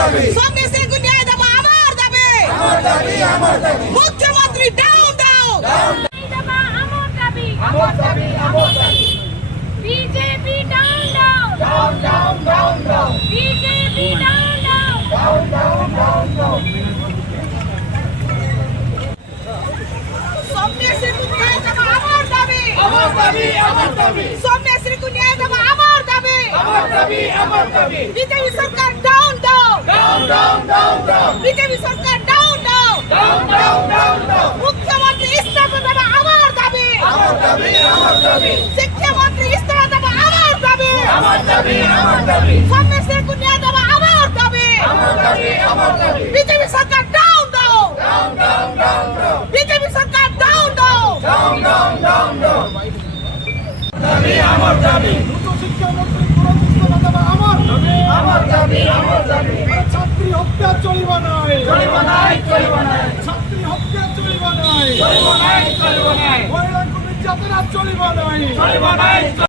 সঙ্গে সেগুলো নিয়ে যাবো আমার দাবি মুখ্যমন্ত্রী down down BJP down down BJP down down সঙ্গে সেগুলো নিয়ে যাবো আমার দাবি সঙ্গে সেগুলো নিয়ে যাবো আমার দাবি বিজেপি সরকার ডাউন ডাউন বিজেপি সরকার ডাউন ডাউন মুখ্যমন্ত্রী ইস্তফা দেবো আমার দাবি শিক্ষামন্ত্রী ইস্তফা দেবো আমার দাবি সঙ্গে সেগুলো নিয়ে যাবো আমার দাবি বিজেপি সরকার ডাউন বিজেপি সরকার ডাউন ছাত্রী হত্যা চলিব নাই ছাত্রী হত্যা চলিব নাই মহিলা নির্যাতন চলিব নাই